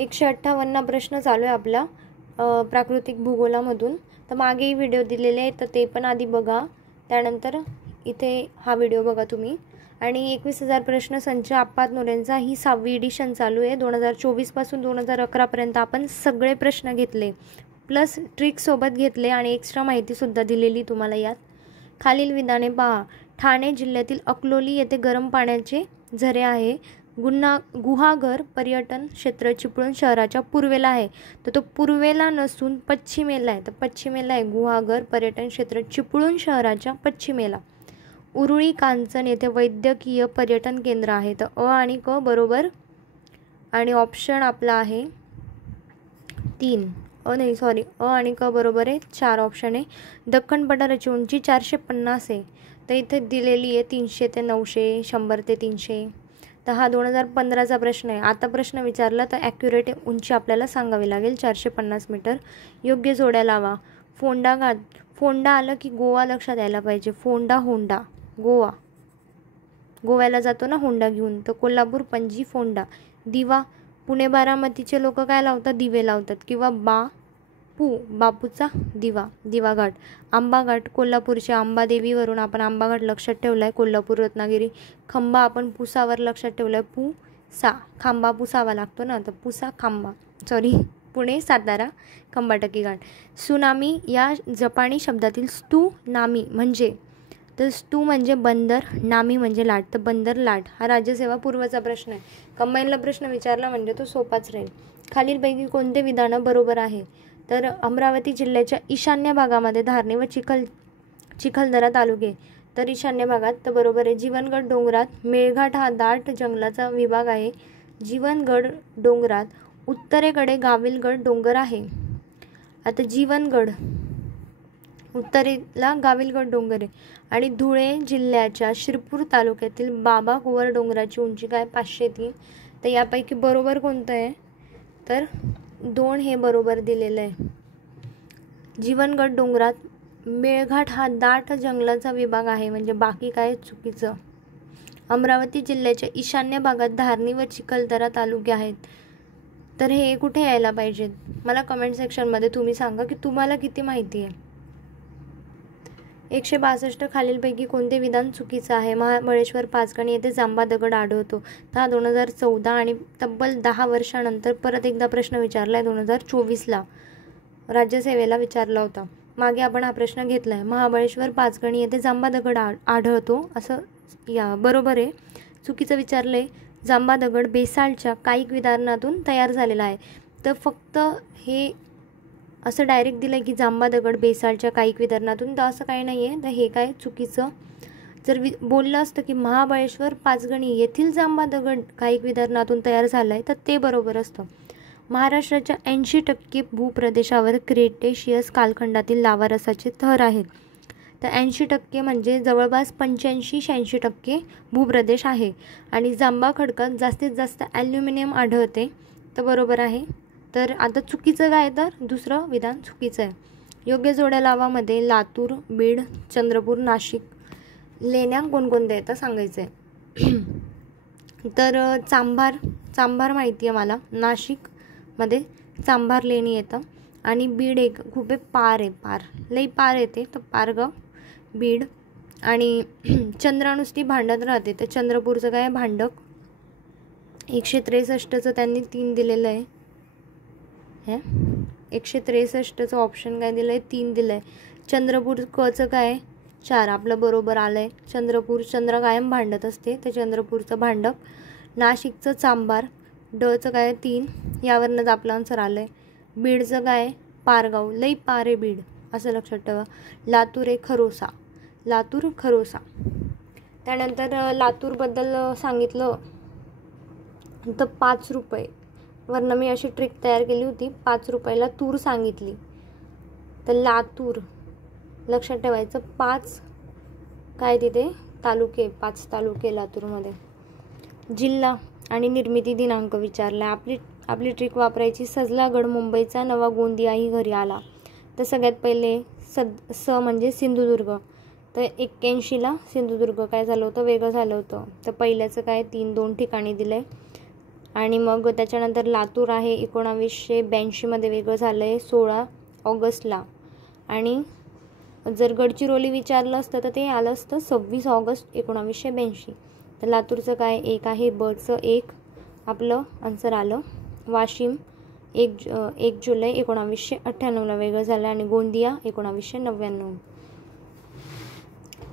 158 प्रश्न चालू आहे आपला प्राकृतिक भूगोलामधून. तर मागेही व्हिडिओ दिलेले आहेत, तर ते पण आधी बघा, त्यानंतर इथे हा व्हिडिओ बघा तुम्ही. आणि 21,000 प्रश्न संच आप्पात नोरेंचा ही 6वी एडिशन चालू आहे. 2024 पासून 2011 पर्यंत आपण सगळे प्रश्न घेतले, प्लस ट्रिकसोबत घेतले आणि एक्स्ट्रा माहितीसुद्धा दिलेली तुम्हाला यात. खालील विधाने पहा. ठाणे जिल्ह्यातील अकलोली येथे गरम पाण्याचे झरे आहे. गुहागर पर्यटन क्षेत्र चिपळूण शहराच्या पूर्वेला आहे. तर तो पूर्वेला नसून पश्चिमेला आहे. तर पश्चिमेला आहे गुहागर पर्यटन क्षेत्र चिपळूण शहराच्या पश्चिमेला. उरुळी कांचन येथे वैद्यकीय पर्यटन केंद्र आहे. तर अ आणि क बरोबर. आणि ऑप्शन आपला आहे 3. अ आणि क बरोबर आहे. 4 ऑप्शन आहे. दख्खन पठाराची उंची 450 आहे. तर इथे दिलेली आहे 300 ते 900, 100 ते 300. तर हा 2015चा प्रश्न आहे. आता प्रश्न विचारला तर ॲक्युरेट उंची आपल्याला सांगावी लागेल. 450 मीटर. योग्य जोड्या लावा. फोंडा घाट. फोंडा आलं की गोवा लक्षात यायला पाहिजे. फोंडा होंडा गोवा, गोव्याला जातो ना होंडा घेऊन. तर कोल्हापूर पणजी फोंडा. दिवा. पुणे बारामतीचे लोक काय लावतात? दिवे लावतात. किंवा बापूचा दिवा, दिवा घाट. आंबा घाट. कोल्हापूरच्या अंबादेवीवरून आपण आंबा घाट लक्षात ठेवला आहे. कोल्हापूर रत्नागिरी. खंबा आपण पुसावर लक्षात ठेवला आहे. पुसा. खांबा पुसावा लागतो ना, तर पुसा खांबा. पुणे सातारा खंबाटकी घाट. सुनामी या जपानी शब्दातील स्तू नामी म्हणजे, तर स्तू म्हणजे बंदर, नामी म्हणजे लाट. तर बंदर लाट. हा राज्यसेवा पूर्वचा प्रश्न आहे. कंबाईनला प्रश्न विचारला म्हणजे तो सोपाच राहील. खालीलपैकी कोणते विधानं बरोबर आहे? तर अमरावती जिल्ह्याच्या ईशान्य भागामध्ये धारणी व चिखलदरा तालुके. तर ईशान्य भागात. तर बरोबर आहे. जीवनगड डोंगरात. मेळघाट हा दाट जंगलाचा विभाग आहे. जीवनगड डोंगरात उत्तरेकडे गाविलगड डोंगर आहे. आता जीवनगड उत्तरेला गाविलगड डोंगर आहे. आणि धुळे जिल्ह्याच्या शिरपूर तालुक्यातील बाबा कुंवर डोंगराची उंची काय? 503. तर यापैकी बरोबर कोणतं आहे? तर 2 हे बरोबर दिलेलं आहे. जीवनगड डोंगरात मेळघाट हा दाट जंगलाचा विभाग आहे, म्हणजे बाकी काय चुकीचं. अमरावती जिल्ह्याच्या ईशान्य भागात धारणी व चिखलदरा तालुके आहेत. तर हे कुठे यायला पाहिजेत? मला कमेंट सेक्शनमध्ये तुम्ही सांगा की तुम्हाला किती माहिती आहे. 162. खालीलपैकी कोणते विधान चुकीचं आहे? महाबळेश्वर पाचगणी येथे जांबा दगड आढळतो. तर हा 2014 आणि तब्बल 10 वर्षानंतर परत एकदा प्रश्न विचारला आहे. 2024ला राज्यसेवेला विचारला होता. मागे आपण हा प्रश्न घेतला आहे. महाबळेश्वर पाचगणी येथे जांबा दगड आढळतो असं या बरोबर आहे. चुकीचं विचारलं आहे. जांबा दगड बेसाल्टच्या कायिक विधानातून तयार झालेला आहे. तर फक्त हे असं डायरेक्ट दिलं आहे की जांबा दगड बेसाल्टच्या कायिक विधानातून, तर असं काही नाही आहे. तर हे काय चुकीचं. जर बोललं असतं की महाबळेश्वर पाचगणी येथील जांबा दगड कायिक विधानातून तयार झाला आहे, तर ते बरोबर असतं. महाराष्ट्राच्या 80% भूप्रदेशावर क्रेटेशियस कालखंडातील लावारसाचे थर आहेत. तर 80% म्हणजे जवळपास 85-86% भूप्रदेश आहे. आणि जांबा खडकात जास्तीत जास्त ॲल्युमिनियम आढळते. तर बरोबर आहे. तर आता चुकीचं काय? तर दुसरं विधान चुकीचं आहे. योग्य जोड्या लावामध्ये लातूर, बीड, चंद्रपूर, नाशिक लेण्या कोणकोणत्या येतं सांगायचं आहे. तर चांभार माहिती आहे मला. नाशिकमध्ये चांभार लेणी येतं. आणि बीड एक खूप पार आहे. लई पार येते. तर पारगाव बीड. आणि चंद्रा नुसती भांडत राहते. तर चंद्रपूरचं काय? भांडक. 163चं त्यांनी 3 दिलेलं आहे. 163चं ऑप्शन काय दिलं आहे? 3 दिलं आहे. चंद्रपूर कचं काय? 4. आपलं बरोबर आलं आहे. चंद्रपूर. चंद्र कायम भांडत असते. तर चंद्रपूरचं भांडक. नाशिकचं चांभार. डचं काय? 3. यावरनंच आपलं आन्सर आलं आहे. बीडचं काय? पारगाव. लई पार आहे बीड असं लक्षात ठेवा. लातूर आहे खरोसा. लातूर खरोसा. त्यानंतर लातूरबद्दल सांगितलं तर 5 रुपये वरनं मी अशी ट्रिक तयार केली होती. 5 रुपयाला तूर सांगितली. तर लातूर लक्षात ठेवायचं. 5 काय तिथे तालुके, 5 तालुके लातूरमध्ये. जिल्हा आणि निर्मिती दिनांक विचारला. आपली ट्रिक वापरायची. सजला गड मुंबईचा, नवा गोंदियाही घरी आला. तर सगळ्यात पहिले म्हणजे सिंधुदुर्ग. तर 81ला सिंधुदुर्ग काय झालं होतं? वेगळं झालं होतं. तर पहिल्याचं काय? 2 ठिकाणी दिलं आहे. आणि मग त्याच्यानंतर लातूर आहे 1982मध्ये वेगळं झालं आहे 16 ऑगस्टला. आणि जर गडचिरोली विचारलं असतं तर ते आलं असतं 26 ऑगस्ट 1982. तर लातूरचं काय 1 आहे, बचं 1 आपलं आन्सर आलं. वाशिम 1 जुलै 1998ला वेगळं झालं आणि गोंदिया 1999.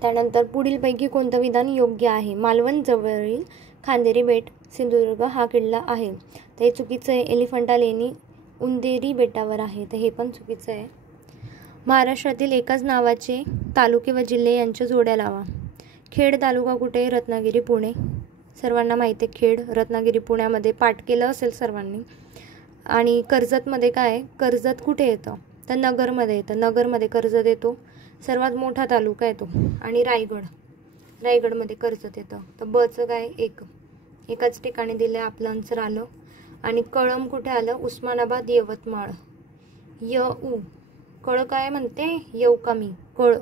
त्यानंतर पुढीलपैकी कोणतं विधान योग्य आहे? मालवण जवळील खांदेरी बेट सिंधुदुर्ग हा किल्ला आहे. तर हे चुकीचं आहे. एलिफंटा लेणी उंदेरी बेटावर आहे, तर हे पण चुकीचं आहे. महाराष्ट्रातील एकाच नावाचे तालुके व जिल्हे यांच्या जोड्या लावा. खेड तालुका कुठे? रत्नागिरी पुणे. सर्वांना माहिती आहे खेड रत्नागिरी पुण्यामध्ये, पाठ केलं असेल सर्वांनी. आणि कर्जतमध्ये काय? कर्जत कुठे येतं? तर नगरमध्ये येतं. नगरमध्ये कर्जत येतो. सर्वात मोठा तालुका येतो. आणि रायगडमध्ये कर्जत येतं. तर बचं काय 1 एकाच ठिकाणी दिलं, आपलं आन्सर आलं. आणि कळंब कुठे आलं? उस्मानाबाद यवतमाळ. कळ काय म्हणते? येऊ का मी? कळ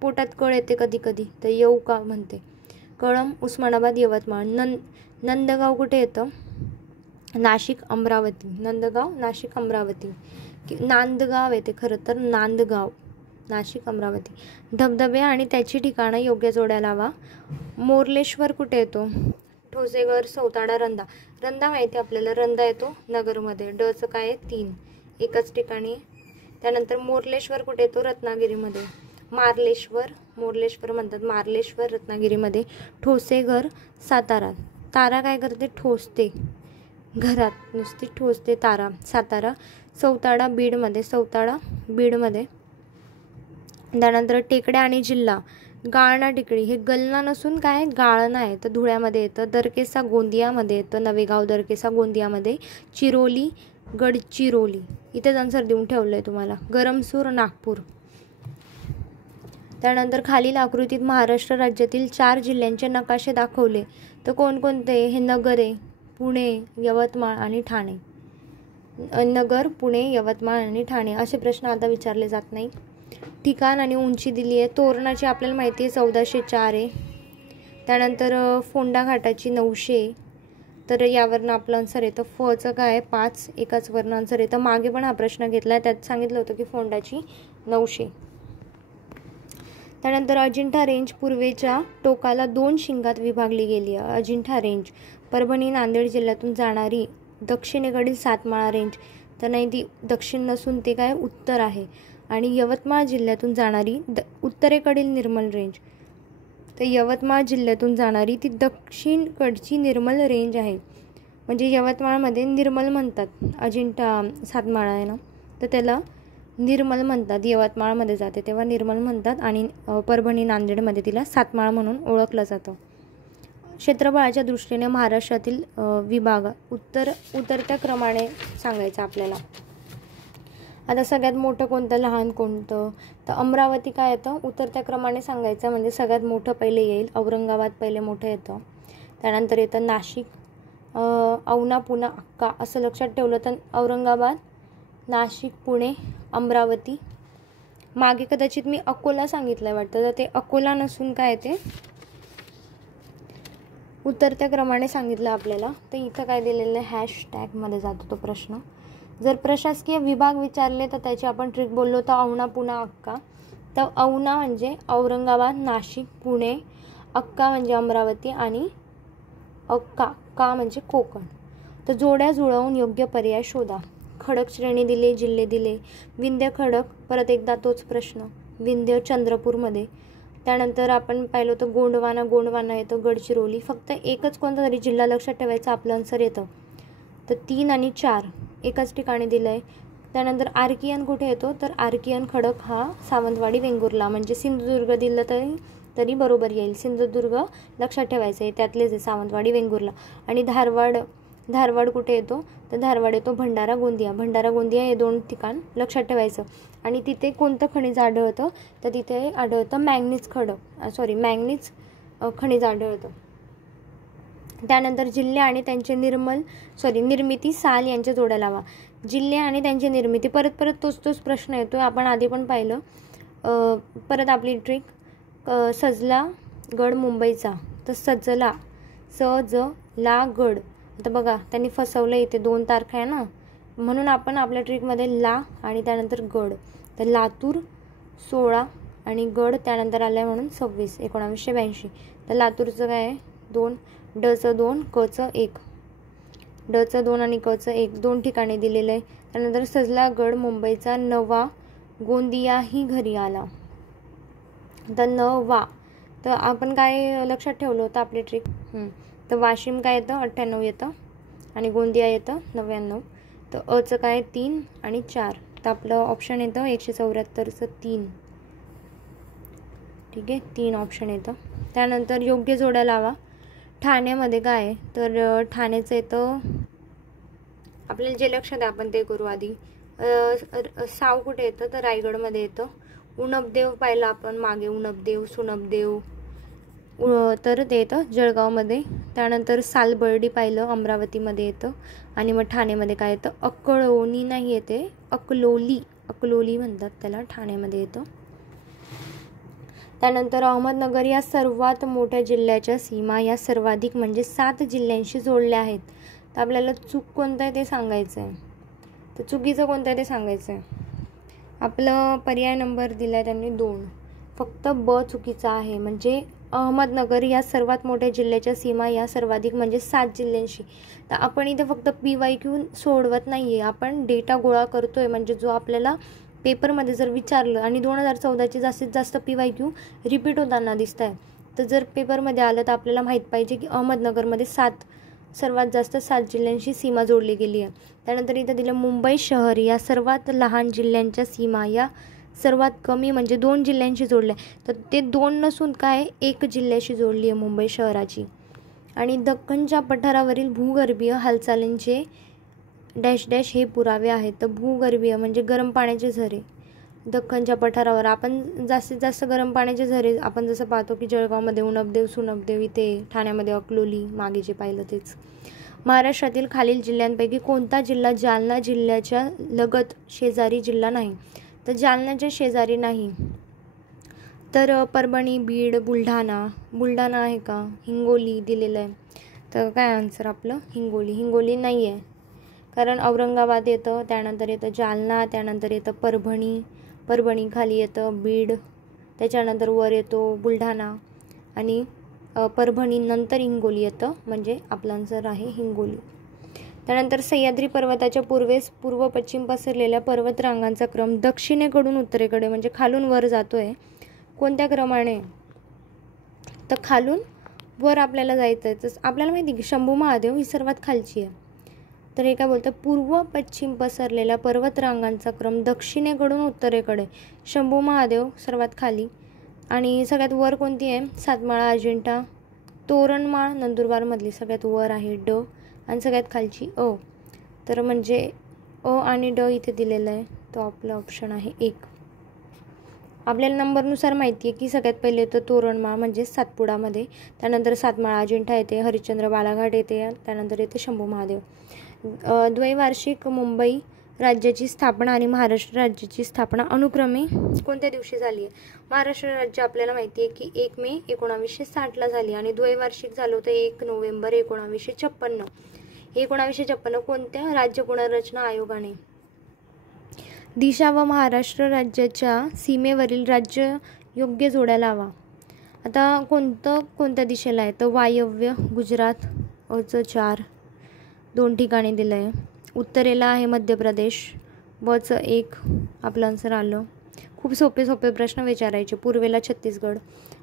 पोटात कळ येते कधी कधी, तर येऊ का म्हणते. कळंब उस्मानाबाद यवतमाळ. नंदगाव कुठे येतं? नाशिक अमरावती. नंदगाव नाशिक अमरावती. नांदगाव येते खरं तर, नांदगाव नाशिक अमरावती. धबधबे आणि त्याची ठिकाणं योग्य जोड्या लावा. मोरलेश्वर कुठे येतो? ठोसेघर सौताडा रंधा. रंधा माहिती आपल्याला, रंधा येतो नगरमध्ये. डचं काय 3 एकाच ठिकाणी. त्यानंतर मोरलेश्वर कुठे येतो? रत्नागिरीमध्ये. मोरलेश्वर म्हणतात, मार्लेश्वर रत्नागिरीमध्ये. ठोसेघर सातारा. तारा काय करते? ठोसते घरात, नुसती ठोसते तारा. सातारा. सौताडा बीडमध्ये. त्यानंतर टेकड्या आणि जिल्हा. गाळणा टेकडी हे गलना नसून काय गाळणा आहे, तर धुळ्यामध्ये येतं. दरकेसा गोंदियामध्ये येतं. नवेगाव दरकेसा गोंदियामध्ये. चिरोली गडचिरोली इथेच आन्सर देऊन ठेवलं आहे तुम्हाला. गरमसूर नागपूर. त्यानंतर खालील आकृतीत महाराष्ट्र राज्यातील 4 जिल्ह्यांचे नकाशे दाखवले तर कोणकोणते? हे नगर आहे, पुणे, यवतमाळ आणि ठाणे. नगर, पुणे, यवतमाळ आणि ठाणे असे प्रश्न आता विचारले जात नाही. ठिकाण आणि उंची दिली आहे. तोरणाची आपल्याला माहिती आहे 1404 आहे. त्यानंतर फोंडा घाटाची 900. तर यावरनं आपलं आन्सर येतं. फचं काय 5 एकाच वरनं आन्सर येतं. मागे पण हा प्रश्न घेतला आहे, त्यात सांगितलं होतं की फोंडाची 900. त्यानंतर अजिंठा रेंज पूर्वेच्या टोकाला 2 शिंगात विभागली गेली आहे. अजिंठा रेंज परभणी नांदेड जिल्ह्यातून जाणारी दक्षिणेकडील सातमाळा रेंज. तर नाही, ती दक्षिण नसून ते काय उत्तर आहे. आणि यवतमाळ जिल्ह्यातून जाणारी उत्तरेकडील निर्मल रेंज. तर यवतमाळ जिल्ह्यातून जाणारी ती दक्षिणकडची निर्मल रेंज आहे. म्हणजे यवतमाळमध्ये निर्मल म्हणतात, अजिंठा सातमाळा आहे ना, तर त्याला निर्मल म्हणतात. यवतमाळमध्ये जाते तेव्हा निर्मल म्हणतात. आणि परभणी नांदेडमध्ये तिला सातमाळा म्हणून ओळखलं जातं. क्षेत्रफळाच्या दृष्टीने महाराष्ट्रातील विभाग उतरत्या क्रमाने सांगायचं आपल्याला. आता सगळ्यात मोठं कोणतं, लहान कोणतं? तर अमरावती काय येतं? उतरत्या क्रमाने सांगायचं, म्हणजे सगळ्यात मोठं पहिले येईल. औरंगाबाद पहिले मोठं येतं. त्यानंतर येतं नाशिक, औना, पुणा, अक्का असं लक्षात ठेवलं तर औरंगाबाद, नाशिक, पुणे, अमरावती. मागे कदाचित मी अकोला सांगितलं आहे वाटतं, तर ते अकोला नसून काय येते उतरत्या क्रमाने सांगितलं आपल्याला. तर इथं काय दिलेलं आहे? हॅशटॅगमध्ये जातो तो प्रश्न. जर प्रशासकीय विभाग विचारले तर त्याची आपण ट्रिक बोललो तर औना, पुणा, अक्का. तर औना म्हणजे औरंगाबाद, नाशिक, पुणे. अक्का म्हणजे अमरावती आणि का म्हणजे कोकण. तर जोड्या जुळवून योग्य पर्याय शोधा. खडक श्रेणी दिले, जिल्हे दिले. विंध्य खडक, परत एकदा तोच प्रश्न. विंध्य चंद्रपूरमध्ये. त्यानंतर आपण पाहिलं होतं गोंडवाना येतं गडचिरोली. फक्त एकच कोणता तरी जिल्हा लक्षात ठेवायचा, आपलं आन्सर येतं. तर 3 आणि 4 एकाच ठिकाणी दिलं आहे. त्यानंतर आर्कियन कुठे येतो? तर आर्कियन खडक हा सावंतवाडी वेंगुर्ला. म्हणजे सिंधुदुर्ग दिलं तरी बरोबर येईल. सिंधुदुर्ग लक्षात ठेवायचं आहे, त्यातलेच आहे सावंतवाडी वेंगुर्ला. आणि धारवाड कुठे येतो? तर धारवाड येतो भंडारा गोंदिया हे 2 ठिकाण लक्षात ठेवायचं. आणि तिथे कोणतं खनिज आढळतं? तर तिथे आढळतं मॅंगनीज खनिज आढळतं. त्यानंतर जिल्हे आणि त्यांचे निर्मिती साल यांच्या जोड्या लावा. जिल्हे आणि त्यांची निर्मिती, परत तोच प्रश्न येतो, आपण आधी पण पाहिलं. परत आपली ट्रिक. सजला गड मुंबईचा, तर सजला गड आता बघा त्यांनी फसवलं, इथे 2 तारखा आहे ना, म्हणून आपण आपल्या ट्रिकमध्ये ला आणि त्यानंतर गड, तर लातूर 16 आणि गड त्यानंतर आलं आहे म्हणून 26, 1982. तर लातूरचं काय आहे 2, डचं 2, कचं 1, डचं 2 आणि कचं 1, 2 ठिकाणी दिलेलं आहे. त्यानंतर सजला गड मुंबईचा नवा, गोंदियाही घरी आला. तर नवा, तर आपण काय लक्षात ठेवलं होतं आपली ट्रिक, तर वाशिम काय येतं 98 येतं आणि गोंदिया येतं 99. तर अचं काय 3 आणि 4, तर आपलं ऑप्शन येतं 174चं 3. ठीक आहे, 3 ऑप्शन येतं. त्यानंतर योग्य जोड्या लावा. ठाण्यामध्ये काय आहे, तर ठाण्याचं येतं, आपल्याला जे लक्षात आहे आपण ते करू आधी. साव कुठे येतं, तर रायगडमध्ये येतं. उणपदेव पाहिलं आपण मागे, उणपदेव, सुणपदेव, तर ते येतं जळगावमध्ये. त्यानंतर सालबर्डी पाहिलं अमरावतीमध्ये येतं. आणि मग ठाण्यामध्ये काय येतं, अक्कळोनी नाही येते, अकलोली, अकलोली म्हणतात त्याला, ठाण्यामध्ये येतं. त्यानंतर अहमदनगर या सर्वात मोठ्या जिल्ह्याच्या सीमा या सर्वाधिक म्हणजे 7 जिल्ह्यांशी जोडल्या आहेत. तर आपल्याला चूक कोणतं आहे ते सांगायचं आहे, तर चुकीचं कोणतं आहे ते सांगायचं आहे. आपलं पर्याय नंबर दिला आहे त्यांनी 2, फक्त ब चुकीचा आहे. म्हणजे अहमदनगर या सर्वात मोठ्या जिल्ह्याच्या सीमा या सर्वाधिक म्हणजे 7 जिल्ह्यांशी. तर आपण इथे फक्त PYQ सोडवत नाही आहे, आपण डेटा गोळा करतो आहे. म्हणजे जो आपल्याला पेपरमध्ये जर विचारलं आणि 2014चे जास्तीत जास्त PYQ रिपीट होताना दिसत आहे, तर जर पेपरमध्ये आलं तर आपल्याला माहीत पाहिजे की अहमदनगरमध्ये सर्वात जास्त 7 जिल्ह्यांशी सीमा जोडली गेली आहे. त्यानंतर इथं दिलं मुंबई शहर या सर्वात लहान जिल्ह्यांच्या सीमा या सर्वात कमी म्हणजे 2 जिल्ह्यांशी जोडल्या, तर ते 2 नसून काय 1 जिल्ह्याशी जोडली आहे मुंबई शहराची. आणि दख्खनच्या पठारावरील भूगर्भीय हालचालींचे डॅश डॅश हे पुरावे आहेत. तर भूगर्भीय म्हणजे गरम पाण्याचे झरे. दख्खनच्या पठारावर आपण जास्तीत जास्त गरम पाण्याचे झरे आपण जसं पाहतो की जळगावमध्ये उणपदेव, सुणपदेव, इथे ठाण्यामध्ये अकलोली, मागे जे पाहिलं तेच. महाराष्ट्रातील खालील जिल्ह्यांपैकी कोणता जिल्हा जालना जिल्ह्याच्या लगत शेजारी जिल्हा नाही, तर जालन्याच्या शेजारी नाही, तर परभणी, बीड, बुलढाणा आहे का, हिंगोली दिलेलं आहे. तर काय आन्सर आपलं हिंगोली नाही आहे, कारण औरंगाबाद येतं, त्यानंतर येतं जालना, त्यानंतर येतं परभणी खाली येतं बीड, त्याच्यानंतर वर येतो बुलढाणा आणि परभणी नंतर हिंगोली येतं, म्हणजे आपला आन्सर आहे हिंगोली. त्यानंतर सह्याद्री पर्वताच्या पूर्वेस पूर्व पश्चिम पसरलेल्या पर्वतरांगांचा क्रम दक्षिणेकडून उत्तरेकडे म्हणजे खालून वर जातोय, कोणत्या क्रमाने, तर खालून वर आपल्याला जायचं आहे. तर आपल्याला माहिती की शंभू महादेव ही सर्वात खालची आहे, तर हे काय बोलतं पूर्व पश्चिम पसरलेल्या पर्वतरांगांचा क्रम दक्षिणेकडून उत्तरेकडे, शंभू महादेव सर्वात खाली आणि सगळ्यात वर कोणती आहे, सातमाळा अजिंठा, तोरणमाळ नंदुरबारमधली सगळ्यात वर आहे ड आणि सगळ्यात खालची अ, तर म्हणजे अ आणि ड इथे दिलेलं आहे, तो आपला ऑप्शन आहे 1. आपल्याला नंबरनुसार माहिती आहे की सगळ्यात पहिले येतं तोरणमाळ म्हणजे सातपुडामध्ये, त्यानंतर सातमाळा अजिंठा येते, हरिश्चंद्र बालाघाट येते, त्यानंतर येते शंभू महादेव. द्वैवार्षिक मुंबई राज्याची स्थापना आणि महाराष्ट्र राज्याची स्थापना अनुक्रमे कोणत्या दिवशी झाली आहे. महाराष्ट्र राज्य आपल्याला माहिती आहे की 1 मे 1960ला झाली आणि द्वैवार्षिक झालं होतं 1 नोव्हेंबर 1956. 1956 कोणत्या राज्य पुनर्रचना आयोगाने. दिशा व महाराष्ट्र राज्याच्या सीमेवरील राज्य योग्य जोड्या लावा. आता कोणत्या दिशेला आहे, तर वायव्य गुजरात, अचं 4, 2 ठिकाणी दिलं आहे. उत्तरेला आहे मध्य प्रदेश, बचं 1, आपलं आन्सर आलं. खूप सोपे प्रश्न विचारायचे. पूर्वेला छत्तीसगड.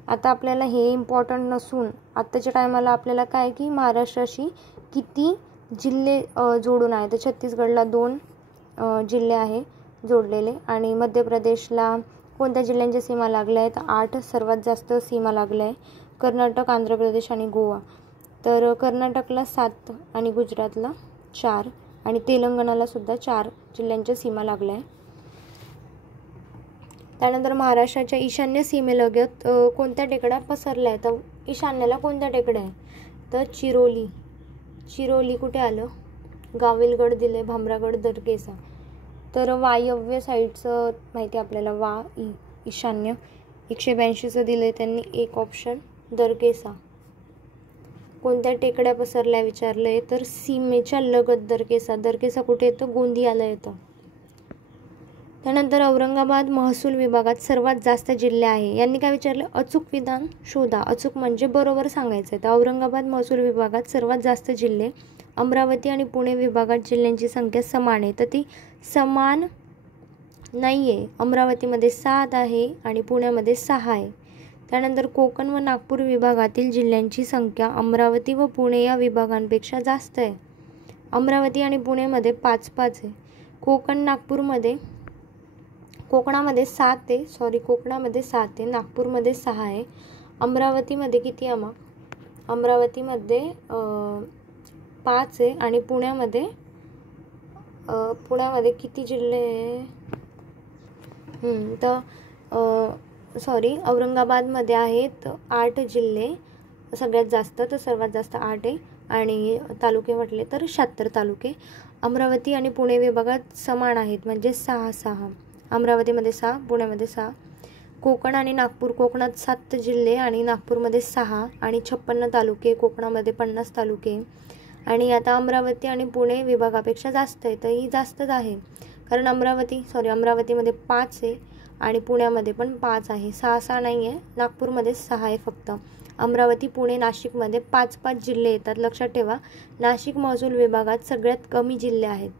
आता आपल्याला हे इम्पॉर्टंट नसून आत्ताच्या टायमाला आपल्याला काय की महाराष्ट्राशी किती जिल्हे जोडून आहे, तर छत्तीसगडला 2 जिल्हे आहे जोडलेले आणि मध्य प्रदेशला कोणत्या जिल्ह्यांच्या सीमा लागल्या आहेत, 8 सर्वात जास्त सीमा लागल्या आहे, कर्नाटक, आंध्र प्रदेश आणि गोवा. तर कर्नाटकला 7 आणि गुजरातला 4 आणि तेलंगणाला सुद्धा 4 जिल्ह्यांच्या सीमा लागल्या आहे. त्यानंतर महाराष्ट्राच्या ईशान्य सीमेलगत कोणत्या टेकड्या पसरल्या आहेत, तर ईशान्येला कोणत्या टेकड्या आहे, तर चिरोली कुठे आलं, गाविलगड दिले, भामरागड, दरकेसा. तर वायव्य साईडचं माहिती आपल्याला ईशान्य 182चं दिलं आहे त्यांनी 1 ऑप्शन दरकेसा. कोणत्या टेकड्या पसरल्या विचारलंय, तर सीमेच्या लगत दरकेसा. दरकेसा कुठे येतं? गोंदियाला येतं. त्यानंतर औरंगाबाद महसूल विभागात सर्वात जास्त जिल्हे आहे. यांनी काय विचारलं? अचूक विधान शोधा. अचूक म्हणजे बरोबर सांगायचं आहे. तर औरंगाबाद महसूल विभागात सर्वात जास्त जिल्हे. अमरावती आणि पुणे विभागात जिल्ह्यांची संख्या समान आहे. तर ती समान नाही आहे. अमरावतीमध्ये 7 आहे आणि पुण्यामध्ये 6 आहे. त्यानंतर कोकण व नागपूर विभागातील जिल्ह्यांची संख्या अमरावती व पुणे या विभागांपेक्षा जास्त आहे. अमरावती आणि पुणेमध्ये 5-5 आहे. कोकणामध्ये 7 आहे. कोकणामध्ये 7 आहे. नागपूरमध्ये 6 आहे. अमरावतीमध्ये किती आहे मग? अमरावतीमध्ये 5 आहे आणि पुण्यामध्ये किती जिल्हे आहे? औरंगाबादमध्ये आहेत 8 जिल्हे सगळ्यात जास्त. तर सर्वात जास्त 8 आहे आणि तालुके म्हटले तर 76 तालुके. अमरावती आणि पुणे विभागात समान आहेत म्हणजे 6-6. अमरावतीमध्ये 6, पुण्यामध्ये 6. कोकण आणि नागपूर, कोकणात 7 जिल्हे आणि नागपूरमध्ये 6 आणि 56 तालुके. कोकणामध्ये 50 तालुके. आणि आता अमरावती आणि पुणे विभागापेक्षा जास्त आहे. तर ही जास्तच आहे कारण अमरावतीमध्ये 5 आहे आणि पुण्यामध्ये पण 5 आहे. 6-6 नाही आहे. नागपूरमध्ये 6 आहे फक्त. अमरावती, पुणे, नाशिकमध्ये 5-5 जिल्हे येतात. लक्षात ठेवा, नाशिक महसूल विभागात सगळ्यात कमी जिल्हे आहेत.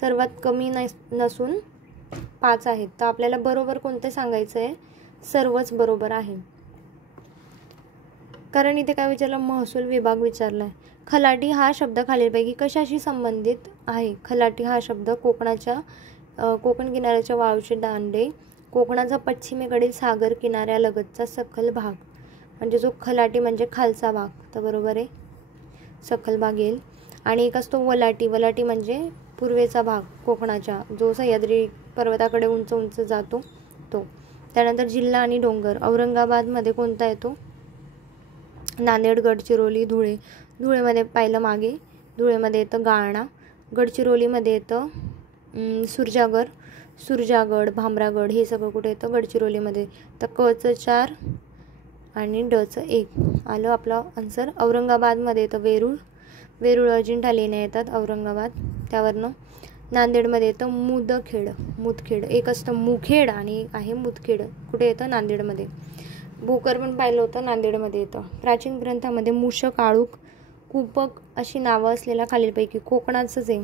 सर्वात कमी नसून 5 आहेत. तर आपल्याला बरोबर कोणते सांगायचं आहे? सर्वच बरोबर आहे. कारण इथे काय विचारलं? महसूल विभाग विचारला आहे. खलाटी हा शब्द खालीलपैकी कशाशी संबंधित आहे? खलाटी हा शब्द कोकण किनाऱ्याच्या वाळूचे दांडे, कोकणाचा पश्चिमेकडील सागर किनाऱ्यालगतचा सखल भाग, म्हणजे जो खलाटी म्हणजे खालचा भाग. तर बरोबर आहे, सखल भाग येईल. आणि एक असतो वलाटी. वलाटी म्हणजे पूर्वेचा भाग कोकणाच्या, जो सह्याद्री पर्वताकडे उंच उंच जातो तो. त्यानंतर जिल्हा आणि डोंगर. औरंगाबादमध्ये कोणता येतो? नांदेड, गडचिरोली, धुळे. धुळेमध्ये पाहिलं मागे, धुळेमध्ये येतं गाळणा. गडचिरोलीमध्ये येतं सुरजागड, भामरागड. हे सगळं कुठे येतं? गडचिरोलीमध्ये. तर कचं 4 आणि डचं 1 आलं आपलं आन्सर. औरंगाबादमध्ये येतं वेरूळ, अजिंठा लेण्या येतात औरंगाबाद त्यावरनं. नांदेडमध्ये येतं मुदखेड. एक असतं मुखेड आणि आहे मुदखेड. कुठे येतं? नांदेडमध्ये. भोकर पण पाहिलं होतं, नांदेडमध्ये येतं. प्राचीन ग्रंथामध्ये मूषक, आळूक, कूपक अशी नावं असलेल्या खालीलपैकी कोकणाचंच आहे.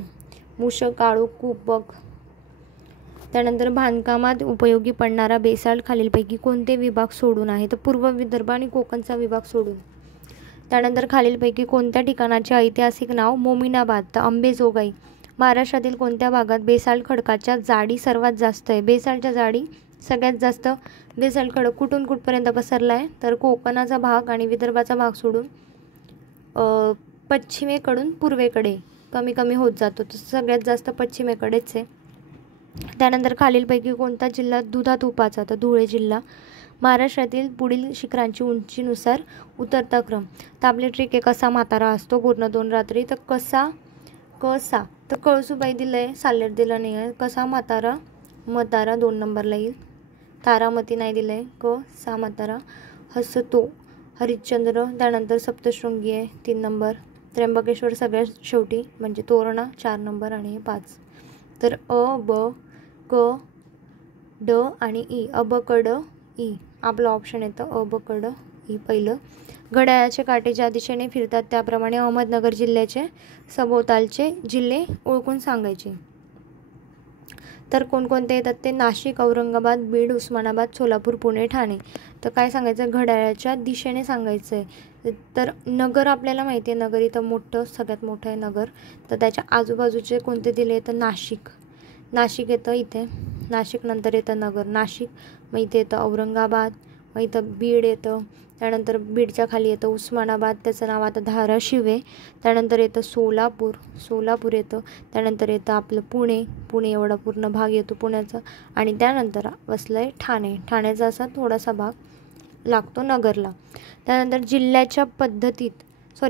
मूषक, आळूक, कूपक. त्यानंतर बांधकामात उपयोगी पडणारा बेसाल्ट खालीलपैकी कोणते विभाग सोडून आहे? तर पूर्व विदर्भ आणि कोकणचा विभाग सोडून. त्यानंतर खालीलपैकी कोणत्या ठिकाणाचे ऐतिहासिक नाव मोमिनाबाद? तर अंबेजोगाई. महाराष्ट्रातील कोणत्या भागात बेसाल्ट खडकाच्या जाडी सर्वात जास्त आहे? बेसाल्टच्या जाडी सगळ्यात जास्त. बेसाल्ट खडक कुठून कुठपर्यंत पसरला आहे? तर कोकणाचा भाग आणि विदर्भाचा भाग सोडून पश्चिमेकडून पूर्वेकडे कमी कमी होत जातो. तर सगळ्यात जास्त पश्चिमेकडेच आहे. त्यानंतर खालीलपैकी कोणता जिल्हा दुधात उपाचा? तर धुळे जिल्हा. महाराष्ट्रातील पुढील शिखरांची उंचीनुसार उतरता क्रम. तर आपली ट्रिक आहे, कसा म्हातारा असतो पूर्ण 2 रात्री. तर कसा तर कळसूबाई दिलं आहे, साल्लेट दिलं नाही आहे. कसा म्हातारा 2 नंबरला येईल. तारामती नाही दिलं आहे. कसा म्हातारा. हसतो हरिश्चंद्र. त्यानंतर सप्तशृंगी आहे 3 नंबर. त्र्यंबकेश्वर सगळ्यात शेवटी म्हणजे तोरणा 4 नंबर आणि हे 5. तर अ, ब, क, ड आणि ई. अबकड ई आपलं ऑप्शन येतं. अबकड ई पहिलं. घड्याळाचे काटे ज्या दिशेने फिरतात त्याप्रमाणे अहमदनगर जिल्ह्याचे सभोवतालचे जिल्हे ओळखून सांगायचे. तर कोणकोणते येतात ते? नाशिक, औरंगाबाद, बीड, उस्मानाबाद, सोलापूर, पुणे, ठाणे. तर काय सांगायचं? घड्याळाच्या दिशेने सांगायचं आहे. तर नगर आपल्याला माहिती आहे, नगर इथं सगळ्यात मोठं आहे नगर. तर त्याच्या आजूबाजूचे कोणते दिले? तर नाशिक येतं इथे. नाशिक नंतर येतं नगर नाशिक. मग इथे येतं औरंगाबाद. मग इथं बीड येतं. त्यानंतर बीडच्या खाली येतं उस्मानाबाद, त्याचं नाव आता धाराशिव आहे. त्यानंतर येतं सोलापूर येतं. त्यानंतर येतं आपलं पुणे एवढा पूर्ण भाग येतो पुण्याचा. आणि त्यानंतर वसलं आहे ठाण्याचा असा थोडासा भाग लागतो नगरला. त्यानंतर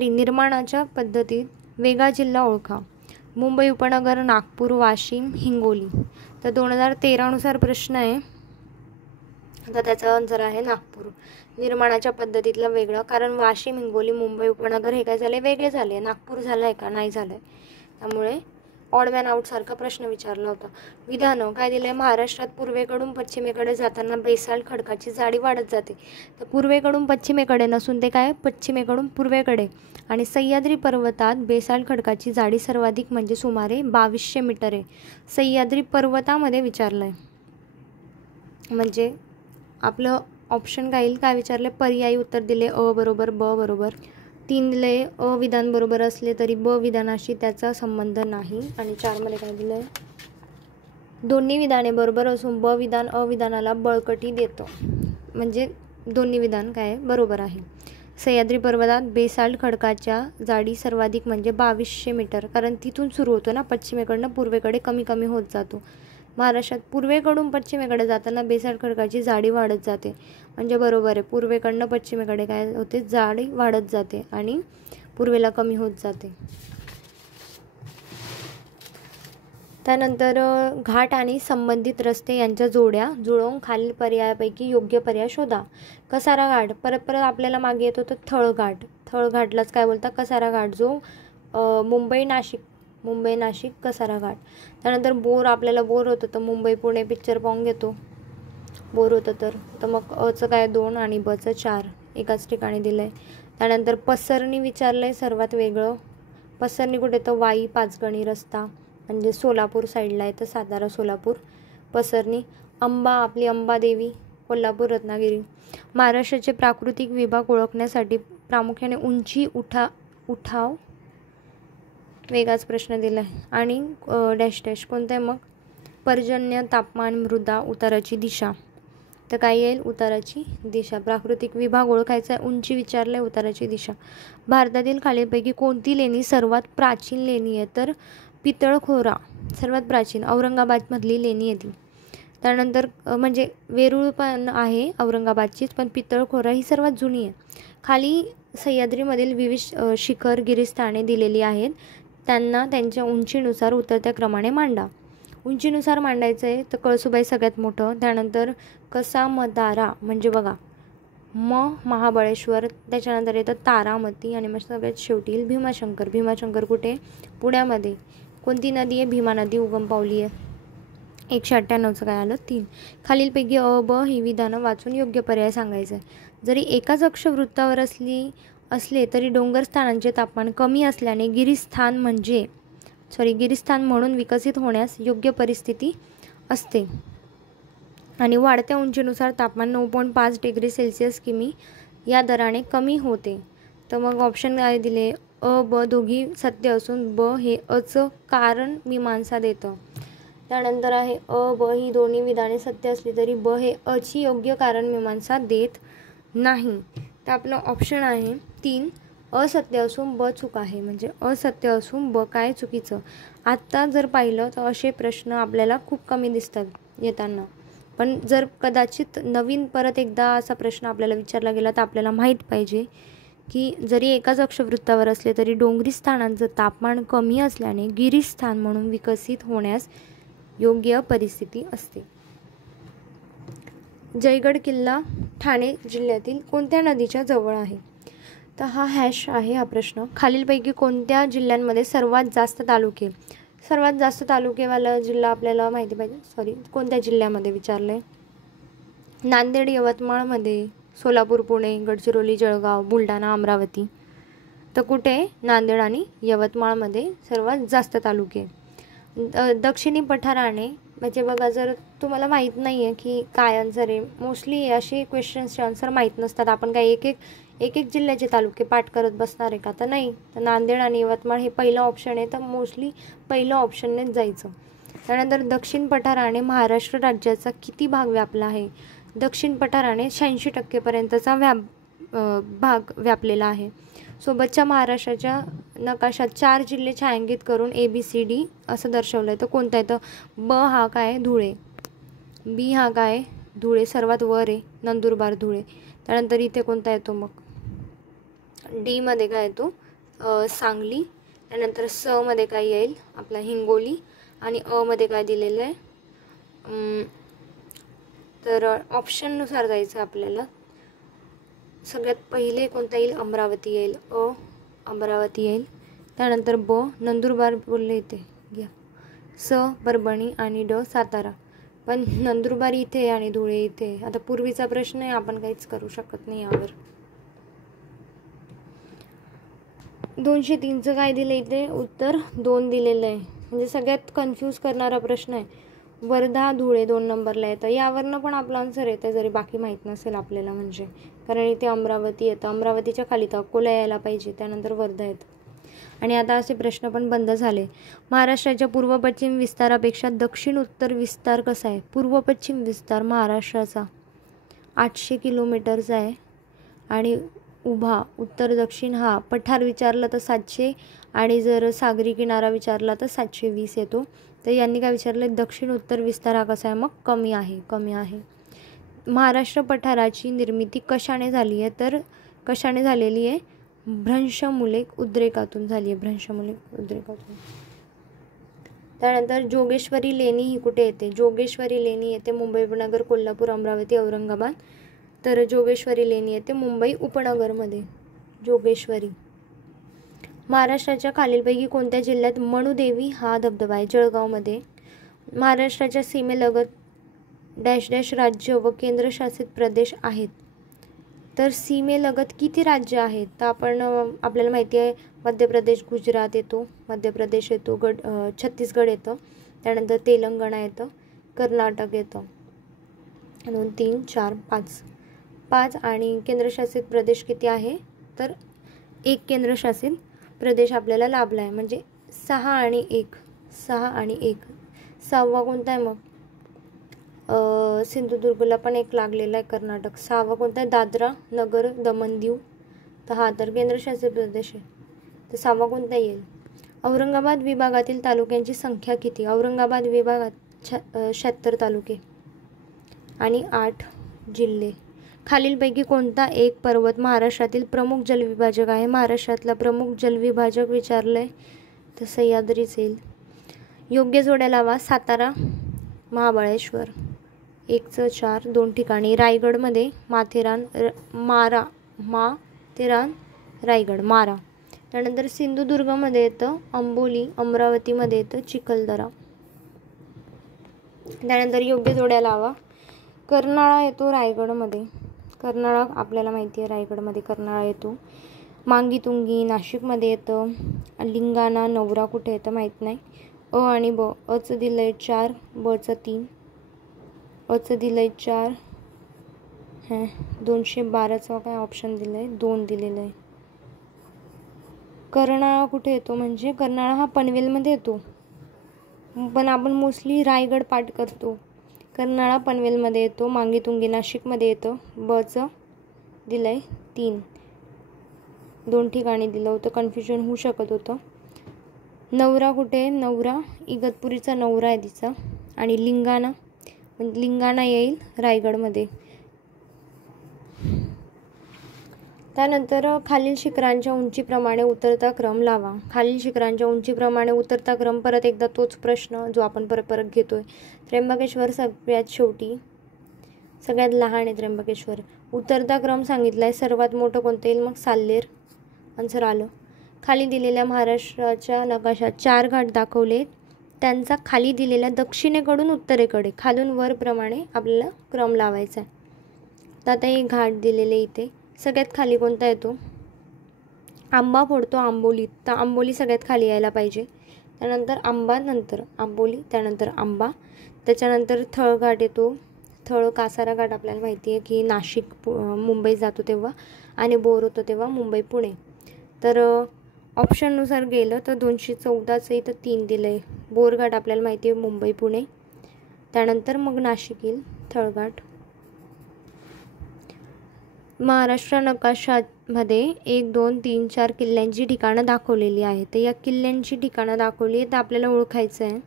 निर्माणाच्या पद्धतीत वेगळा जिल्हा ओळखा. मुंबई उपनगर, नागपूर, वाशिम, हिंगोली. तर 2013 नुसार प्रश्न आहे. तर त्याचा आन्सर आहे नागपूर. निर्माणाच्या पद्धतीतलं वेगळं, कारण वाशिम, हिंगोली, मुंबई उपनगर हे काय झाले, वेगळे झाले. नागपूर झालं आहे का, नाही झालं आहे. त्यामुळे ऑड मॅन आउट सारखा प्रश्न विचारला होता. विधानं काय दिलं आहे, महाराष्ट्रात पूर्वेकडून पश्चिमेकडे जाताना बेसाल्ट खडकाची जाडी वाढत जाते. तर पूर्वेकडून पश्चिमेकडे नसून ते काय, पश्चिमेकडून पूर्वेकडे. आणि सह्याद्री पर्वतात बेसाल्ट खडकाची जाडी सर्वाधिक म्हणजे सुमारे 2200 मीटर आहे. सह्याद्री पर्वतामध्ये विचारलं आहे. म्हणजे आपलं ऑप्शन काय येईल, काय विचारले, पर्यायी उत्तर दिले अ बरोबर, ब बरोबर. 3 दिले अ विधान बरोबर असले तरी ब विधानाशी त्याचा संबंध नाही. आणि 4मध्ये काय दिलं आहे, दोन्ही विधाने बरोबर असून ब विधान अ विधानाला बळकटी देतं. म्हणजे दोन्ही विधान काय बरोबर आहे. सह्याद्री पर्वतात बेसाल्ट खडकाच्या जाडी सर्वाधिक म्हणजे 2200 मीटर, कारण तिथून सुरू होतो ना, पश्चिमेकडनं पूर्वेकडे कमी कमी होत जातो. महाराष्ट्रात पूर्वेकडून पश्चिमेकडे जाताना बेसाल्ट खडकाची जाडी वाढत जाते. म्हणजे बरोबर आहे, पूर्वेकडनं पश्चिमेकडे काय होते, जाडी वाढत जाते आणि पूर्वेला कमी होत जाते. त्यानंतर घाट आणि संबंधित रस्ते यांच्या जोड्या जुळवून खालील पर्यायापैकी योग्य पर्याय शोधा. कसारा घाट, परत परत आपल्याला मागे येतो तो थळघाट. थळघाटलाच काय बोलतात, कसारा घाट, जो मुंबई नाशिक कसारा घाट. त्यानंतर बोर, आपल्याला बोर होतं तर मुंबई पुणे पिक्चर पाहून घेतो, बोर होतं तर मग अचं काय 2 आणि बचं 4 एकाच ठिकाणी दिलं आहे. त्यानंतर पसरणी विचारलं आहे, सर्वात वेगळं. पसरणी कुठे, तर वाई पाचगणी रस्ता, म्हणजे सोलापूर साईडला आहे, तर सातारा सोलापूर पसरणी. अंबा, आपली अंबादेवी कोल्हापूर रत्नागिरी. महाराष्ट्राचे प्राकृतिक विभाग ओळखण्यासाठी प्रामुख्याने उंची, उठाव वेगळाच प्रश्न दिला आहे. आणि डॅश डॅश कोणतं आहे मग, पर्जन्य, तापमान, मृदा, उताराची दिशा. तर काय येईल, उताराची दिशा. प्राकृतिक विभाग ओळखायचा आहे, उंची विचारलं आहे, उताराची दिशा. भारतातील खालीलपैकी कोणती लेणी सर्वात प्राचीन लेणी आहे, तर पितळखोरा सर्वात प्राचीन औरंगाबादमधली लेणी आहे ती. त्यानंतर म्हणजे वेरूळ पण आहे औरंगाबादचीच, पण पितळखोरा ही सर्वात जुनी आहे. खाली सह्याद्रीमधील विविध शिखर गिरिस्थाने दिलेली आहेत, त्यांना त्यांच्या उंचीनुसार उतरत्या क्रमाने मांडा. उंचीनुसार मांडायचं आहे तर कळसुबाई सगळ्यात मोठं, त्यानंतर कसामदारा म्हणजे बघा महाबळेश्वर, त्याच्यानंतर येतं तारामती आणि मग सगळ्यात शेवटी येईल भीमाशंकर. भीमाशंकर कुठे, पुण्यामध्ये. कोणती नदी आहे, भीमा नदी उगम पावली आहे. 198चं काय आलं, 3. खालीलपैकी अ ब ही विधानं वाचून योग्य पर्याय सांगायचं आहे. जरी एकाच अक्षवृत्तावर असले तरी डोंगर स्थानांचे तापमान कमी असल्याने गिरिस्थान म्हणून विकसित होण्यास योग्य परिस्थिती असते. आणि वाढत्या उंचीनुसार तापमान 9.5 डिग्री सेल्सिअस किमी या दराने कमी होते. तर मग ऑप्शन काय दिले, अ ब दोघी सत्य असून ब हे अचं कारण मीमांसा देतं. त्यानंतर आहे अ ब ही दोन्ही विधाने सत्य असली तरी ब हे अची योग्य कारण मीमांसा देत नाही. तर आपलं ऑप्शन आहे 3, असत्य असून ब चूक आहे. म्हणजे असत्य असून ब काय चुकीचं. आत्ता जर पाहिलं तर असे प्रश्न आपल्याला खूप कमी दिसतात येताना, पण जर कदाचित नवीन परत एकदा असा प्रश्न आपल्याला विचारला गेला तर आपल्याला माहीत पाहिजे की जरी एकाच अक्षवृत्तावर असले तरी डोंगरी स्थानांचं तापमान कमी असल्याने गिरिस्थान म्हणून विकसित होण्यास योग्य परिस्थिती असते. जयगड किल्ला ठाणे जिल्ह्यातील कोणत्या नदीच्या जवळ आहे. तर हा हॅश आहे हा प्रश्न. खालीलपैकी कोणत्या जिल्ह्यांमध्ये सर्वात जास्त तालुकेवाला जिल्हा आपल्याला माहिती पाहिजे. कोणत्या जिल्ह्यामध्ये विचारलं आहे. नांदेड, यवतमाळमध्ये, सोलापूर, पुणे, गडचिरोली, जळगाव, बुलढाणा, अमरावती. तर कुठे, नांदेड आणि यवतमाळमध्ये सर्वात जास्त तालुके. दक्षिणी पठाराने म्हणजे बघा, जर तुम्हाला माहीत नाही आहे की काय आन्सर आहे, मोस्टली असे क्वेश्चन्सचे आन्सर माहीत नसतात. आपण काय एक जिल्ह्याचे तालुके पाठ करत बसणार आहे का, तर नाही. तर नांदेड आणि यवतमाळ हे पहिलं ऑप्शन आहे, तर मोस्टली पहिलं ऑप्शननेच जायचं. त्यानंतर दक्षिण पठाराने महाराष्ट्र राज्याचा किती भाग व्यापला आहे. दक्षिण पठाराने 86% भाग व्यापलेला आहे. सोबतच्या महाराष्ट्राच्या नकाशात 4 जिल्हे छायांकित करून ABCD असं दर्शवलं आहे. तर कोणता आहे, तर ब हा काय, धुळे. बी हा काय, धुळे सर्वात वर आहे, नंदुरबार, धुळे. त्यानंतर इथे कोणता येतो मग, डीमध्ये काय येतो, सांगली. त्यानंतर स मध्ये काय येईल, आपला हिंगोली. आणि अ मध्ये काय दिलेलं आहे, तर ऑप्शननुसार जायचं आपल्याला. सगळ्यात पहिले कोणता येईल? अमरावती येईल. अमरावती येईल. त्यानंतर नंदुरबार बोलले इथे घ्या. परभणी आणि सातारा. पण नंदुरबार इथे आणि धुळे इथे. आता पूर्वीचा प्रश्न आहे, आपण काहीच करू शकत नाही यावर. 203चं काय दिलं इथे? उत्तर 2 दिलेलं आहे. म्हणजे सगळ्यात कन्फ्यूज करणारा प्रश्न आहे. वर्धा धुळे 2 नंबरला येतं. यावरनं पण आपलं आन्सर येतं जरी बाकी माहीत नसेल आपल्याला, म्हणजे कारण इथे अमरावती येतं. अमरावतीच्या खाली तर अकोला यायला पाहिजे, त्यानंतर वर्धा येतं. आणि आता असे प्रश्न पण बंद झाले. महाराष्ट्राच्या पूर्व पश्चिम विस्तारापेक्षा दक्षिण उत्तर विस्तार कसा आहे? पूर्व पश्चिम विस्तार महाराष्ट्राचा 800 किलोमीटरचा आहे. आणि उभा उत्तर दक्षिण हा पठार विचारला तर 700 आणि जर सागरी किनारा विचारला तर 720 येतो. तर यांनी काय विचारलं? दक्षिण उत्तर विस्तार हा कसा आहे? मग कमी आहे. महाराष्ट्र पठाराची निर्मिती कशाने झाली आहे? तर कशाने झालेली आहे? भ्रंशमूलिक उद्रेकातून झाली आहे. भ्रंशमूलिक उद्रेकातून. त्यानंतर जोगेश्वरी लेणी ही कुठे येते? जोगेश्वरी लेणी येते मुंबई उपनगर, कोल्हापूर, अमरावती, औरंगाबाद. तर जोगेश्वरी लेणी येते मुंबई उपनगरमध्ये. जोगेश्वरी. महाराष्ट्राच्या खालीलपैकी कोणत्या जिल्ह्यात मणुदेवी हा धबधबा आहे? जळगावमध्ये. महाराष्ट्राच्या सीमेलगत डॅश डॅश राज्य व केंद्रशासित प्रदेश आहेत. तर सीमेलगत किती राज्य आहेत? तर आपल्याला माहिती आहे मध्य प्रदेश, गुजरात येतो, मध्य प्रदेश येतो, छत्तीसगड येतं, त्यानंतर तेलंगणा येतं, कर्नाटक येतं. 2 3 4 5 आणि केंद्रशासित प्रदेश किती आहे? तर 1 केंद्रशासित प्रदेश आपल्याला लाभला आहे. म्हणजे 6 आणि 1. 6वा कोणता आहे मग? सिंधुदुर्गला पण 1 लागलेला आहे, कर्नाटक. 6वा कोणता आहे? दादरा नगर दमन दीव. तर हा तर केंद्रशासित प्रदेश आहे. तर 6वा कोणता येईल? औरंगाबाद विभागातील तालुक्यांची संख्या किती? औरंगाबाद विभागात 76 तालुके आणि 8 जिल्हे. खालीलपैकी कोणता एक पर्वत महाराष्ट्रातील प्रमुख जलविभाजक आहे? महाराष्ट्रातला प्रमुख जलविभाजक विचारलंय तर सह्याद्रीच येईल. योग्य जोड्या लावा. सातारा, महाबळेश्वर. 1चं 4 2 ठिकाणी. रायगडमध्ये माथेरान, माथेरान, रायगड, मारा. त्यानंतर सिंधुदुर्गमध्ये येतं अंबोली, अमरावतीमध्ये येतं चिखलदरा. त्यानंतर योग्य जोड्या लावा. कर्नाळा येतो रायगडमध्ये. कर्नाळा आपल्याला माहिती आहे, रायगडमध्ये कर्नाळा येतो. मांगीतुंगी नाशिकमध्ये येतं. लिंगाणा नवरा कुठे येतं माहीत नाही. आणि अचं दिलं आहे 4, बचं 3, अचं दिलं आहे 4. 212चं काय ऑप्शन दिलं आहे? 2 दिलेलं आहे. कर्नाळा कुठे येतो? म्हणजे कर्नाळा हा पनवेलमध्ये येतो, पण आपण मोस्टली रायगड पाठ करतो. कर्नाळा पनवेलमध्ये येतो. मांगीतुंगी नाशिकमध्ये येतं. बचं दिलं आहे 3. 2 ठिकाणी दिलं होतं, कन्फ्युजन होऊ शकत होतं. नवरा कुठे आहे? नवरा इगतपुरीचा नवरा आहे तिचा. आणि लिंगाणा येईल रायगडमध्ये. त्यानंतर खालील शिखरांच्या उंचीप्रमाणे उतरता क्रम लावा. खालील शिखरांच्या उंचीप्रमाणे उतरता क्रम, परत एकदा तोच प्रश्न जो आपण परत घेतोय. त्र्यंबकेश्वर सगळ्यात शेवटी, सगळ्यात लहान आहे त्र्यंबकेश्वर. उतरता क्रम सांगितला आहे. सर्वात मोठं कोणतं येईल? मग साल्लेर. आन्सर आलं. खाली दिलेल्या महाराष्ट्राच्या नकाशात 4 घाट दाखवले. त्यांचा खाली दिलेल्या दक्षिणेकडून उत्तरेकडे, खालून वरप्रमाणे आपल्याला क्रम लावायचा आहे. तर आता एक घाट दिलेले इथे. सगळ्यात खाली कोणता येतो? आंबा फोडतो आंबोलीत. तर आंबोली सगळ्यात खाली यायला पाहिजे. त्यानंतर आंबा, नंतर आंबोली, त्यानंतर आंबा. त्याच्यानंतर थळघाट येतो. कासारा घाट आपल्याला माहिती आहे की नाशिक मुंबई जातो तेव्हा, आणि बोर होतो तेव्हा मुंबई पुणे. तर ऑप्शननुसार गेलं तर 214चं इथं 3 दिलं आहे. बोरघाट आपल्याला माहिती आहे मुंबई पुणे. त्यानंतर मग नाशिक येईल, थळघाट. महाराष्ट्र नकाशामध्ये 1 2 3 4 किल्ल्यांची ठिकाणं दाखवलेली आहेत. तर या किल्ल्यांची ठिकाणं दाखवली आहे, तर आपल्याला ओळखायचं आहे.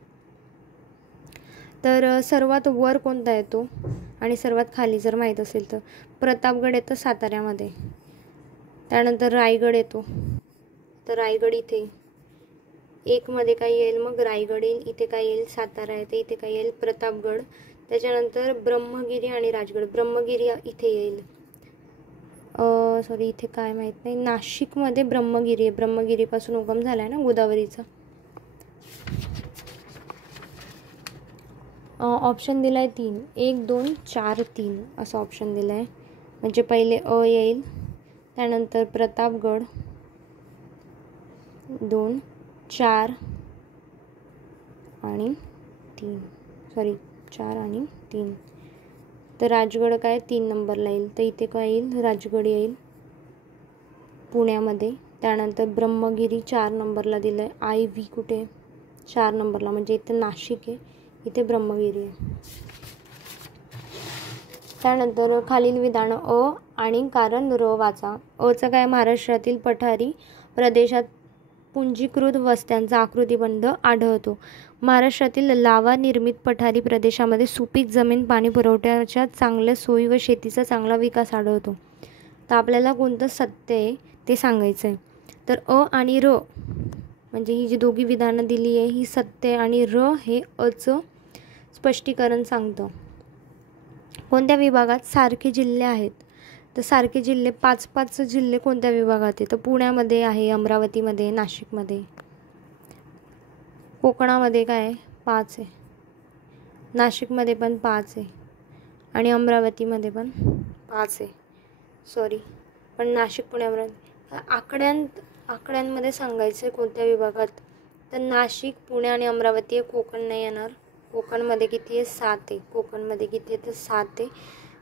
तर सर्वात वर कोणता येतो आणि सर्वात खाली जर माहीत असेल तर प्रतापगड येतं साताऱ्यामध्ये. त्यानंतर रायगड येतो. तर रायगड इथे 1 मध्ये काय येईल? मग रायगड येईल. इथे काय येईल? सातारा येते. इथे काय येईल? प्रतापगड. त्याच्यानंतर ब्रह्मगिरी आणि राजगड. ब्रह्मगिरी इथे येईल, सॉरी इथे काय माहीत नाही. नाशिकमध्ये ब्रह्मगिरी आहे, ब्रह्मगिरीपासून उगम झाला आहे ना गोदावरीचा. ऑप्शन दिला आहे 3, 1 2 4 3 असं ऑप्शन दिलं आहे. म्हणजे पहिले येईल, त्यानंतर प्रतापगड 2 4 आणि 3, सॉरी 4 आणि 3. तर राजगड काय 3 नंबरला येईल. तर इथे काय येईल, राजगड येईल पुण्यामध्ये. त्यानंतर ब्रह्मगिरी 4 नंबरला दिलं आहे. IV कुठे 4 नंबरला, म्हणजे इथे नाशिक आहे, इथे ब्रह्मगिरी आहे. त्यानंतर खालील विधान आणि कारण वाचा. चं काय, महाराष्ट्रातील पठारी प्रदेशात पुंजीकृत वस्त्यांचा आकृतिबंध आढळतो. महाराष्ट्रातील लावा निर्मित पठारी प्रदेशामध्ये सुपीक जमीन, पाणी पुरवठ्याच्या चांगल्या सोयी व शेतीचा चांगला विकास आढळतो. तर आपल्याला कोणतं सत्य आहे ते सांगायचं आहे. तर आणि म्हणजे ही जी दोघी विधानं दिली आहे ही सत्य, आणि हे चं स्पष्टीकरण सांगतं. कोणत्या विभागात सारखे जिल्हे आहेत? तर सारखे जिल्हे 5 जिल्हे कोणत्या विभागात आहे? तर पुण्यामध्ये आहे, अमरावतीमध्ये, नाशिकमध्ये. कोकणामध्ये काय 5 आहे, नाशिकमध्ये पण 5 आहे, आणि अमरावतीमध्ये पण 5 आहे. सॉरी, पण नाशिक, पुणे, अमरावती आकड्यांमध्ये सांगायचं आहे कोणत्या विभागात. तर नाशिक, पुणे आणि अमरावती आहे. कोकण नाही येणार. कोकणमध्ये किती आहे? 7 आहे. कोकणमध्ये किती आहे? तर 7 आहे.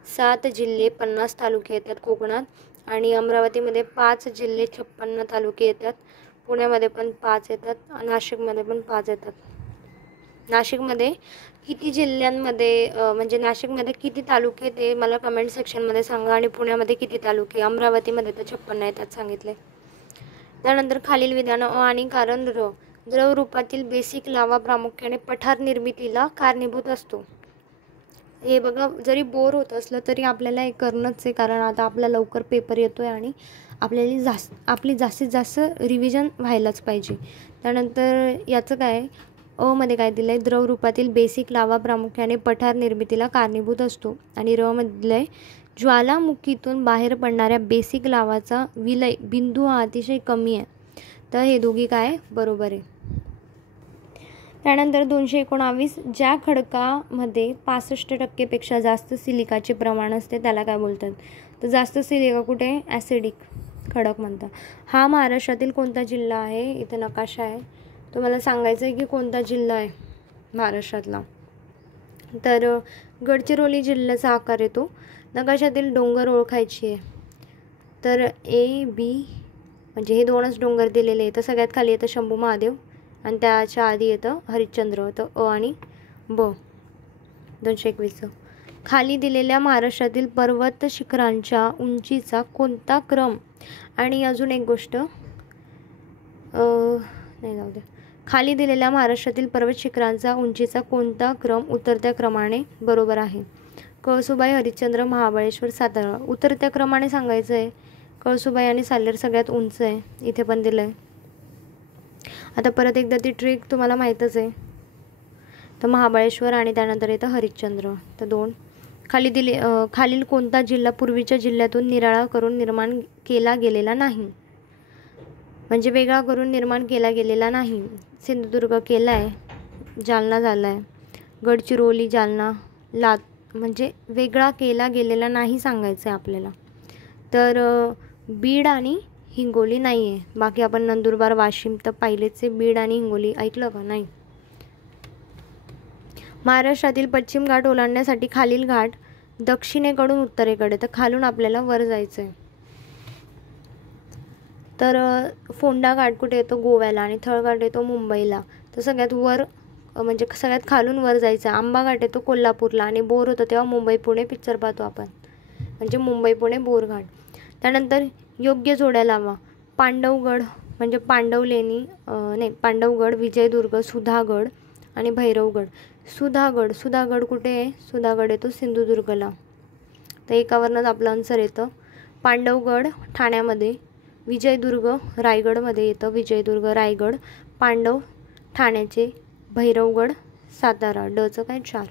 7 जिल्हे 50 तालुके येतात कोकणात, आणि अमरावतीमध्ये 5 जिल्हे 56 तालुके येतात. पुण्यामध्ये पण 5 येतात, नाशिकमध्ये पण 5 येतात. नाशिकमध्ये किती जिल्ह्यांमध्ये, म्हणजे नाशिकमध्ये किती तालुके ते मला कमेंट सेक्शनमध्ये सांगा, आणि पुण्यामध्ये किती तालुके, अमरावतीमध्ये तर 56 येतात सांगितले. त्यानंतर खालील विधान आणि कारण द्रव रूपातील बेसिक लावा प्रामुख्याने पठार निर्मितीला कारणीभूत असतो. हे बघा, जरी बोर होत असलं तरी आपल्याला हे करणंच आहे, कारण आता आपला लवकर पेपर येतो आहे आणि आपल्याला आपली जास्तीत जास्त रिव्हिजन व्हायलाच पाहिजे. त्यानंतर याचं काय, मध्ये काय दिलं आहे, द्रव रूपातील बेसिक लावा प्रामुख्याने पठार निर्मितीला कारणीभूत असतो, आणि मध्ये दिलं आहे ज्वालामुखीतून बाहेर पडणाऱ्या बेसिक लावाचा विलय बिंदू हा अतिशय कमी आहे. तर हे दोघी काय बरोबर आहे. त्यानंतर 219, ज्या खडकामध्ये 65% जास्त सिलिकाचे प्रमाण असते त्याला काय बोलतात? तर जास्त सिलिका कुठे? ॲसिडिक खडक म्हणतात. हा महाराष्ट्रातील कोणता जिल्हा आहे? इथे नकाशा आहे, तुम्हाला सांगायचं आहे की कोणता जिल्हा आहे महाराष्ट्रातला. तर गडचिरोली जिल्ह्याचा आकार येतो. नकाशातील डोंगर ओळखायची आहे. तर AB म्हणजे हे 2च डोंगर दिलेले आहेत. तर सगळ्यात खाली येतं शंभू महादेव, आणि त्याच्या आधी येतं हरिश्चंद्र. तर आणि ब 221. खाली दिलेल्या महाराष्ट्रातील पर्वत शिखरांच्या उंचीचा कोणता क्रम, आणि अजून एक गोष्ट नाही जाऊ द्या, खाली दिलेल्या महाराष्ट्रातील पर्वत शिखरांचा उंचीचा कोणता क्रम उतरत्या क्रमाने बरोबर आहे? कळसुबाई, हरिश्चंद्र, महाबळेश्वर, सातारा. उतरत्या क्रमाने सांगायचं आहे. कळसुबाई आणि साल्हेर सगळ्यात उंच आहे, इथे पण दिलं आहे. आता परत एकदा ती ट्रिक तुम्हाला माहीतच आहे. तर महाबळेश्वर आणि त्यानंतर येतं हरिश्चंद्र. तर 2 खालील कोणता जिल्हा पूर्वीच्या जिल्ह्यातून निराळा करून निर्माण केला गेलेला नाही? म्हणजे वेगळा करून निर्माण केला गेलेला नाही. सिंधुदुर्ग केला आहे, जालना झाला आहे, गडचिरोली, जालना, म्हणजे वेगळा केला गेलेला नाही सांगायचं आहे आपल्याला. तर बीड आणि हिंगोली नाही आहे. बाकी आपण नंदुरबार, वाशिम तर पाहिलेच आहे. बीड आणि हिंगोली ऐकलं का? नाही. महाराष्ट्रातील पश्चिम घाट ओलांडण्यासाठी खालील घाट दक्षिणेकडून उत्तरेकडे, तर खालून आपल्याला वर जायचं आहे. तर फोंडा घाट कुठे येतो? गोव्याला, आणि थळघाट येतो मुंबईला. तर सगळ्यात वर म्हणजे सगळ्यात खालून वर जायचं. आंबा घाट येतो कोल्हापूरला, आणि बोर होतं तेव्हा मुंबई पुणे पिक्चर पाहतो आपण, म्हणजे मुंबई पुणे बोर घाट. त्यानंतर योग्य जोड्या लावा. पांडवगड म्हणजे पांडवगड, विजयदुर्ग, सुधागड आणि भैरवगड. सुधागड कुठे आहे? सुधागड येतो सिंधुदुर्गला. तर एकावरनंच आपलं आन्सर येतं. पांडवगड ठाण्यामध्ये, विजयदुर्ग रायगडमध्ये येतं. विजयदुर्ग, रायगड, पांडव ठाण्याचे, भैरवगड सातारा. डचं काय 4.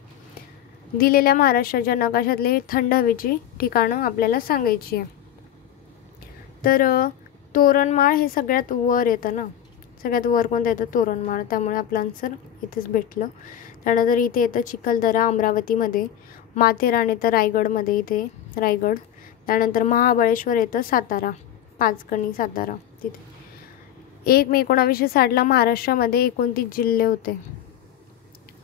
दिलेल्या महाराष्ट्राच्या नकाशातले थंड हवेची ठिकाणं आपल्याला सांगायची आहे. तर तोरणमाळ हे सगळ्यात वर येतं ना, सगळ्यात वर कोणतं येतं? तोरणमाळ. त्यामुळे आपलं आन्सर इथेच भेटलं. त्यानंतर इथे येतं चिखलदरा अमरावतीमध्ये, माथेरान येतं रायगडमध्ये, इथे रायगड. त्यानंतर महाबळेश्वर येतं सातारा, पाचगणी सातारा तिथे. 1 मे 1960ला महाराष्ट्रामध्ये 29 जिल्हे होते.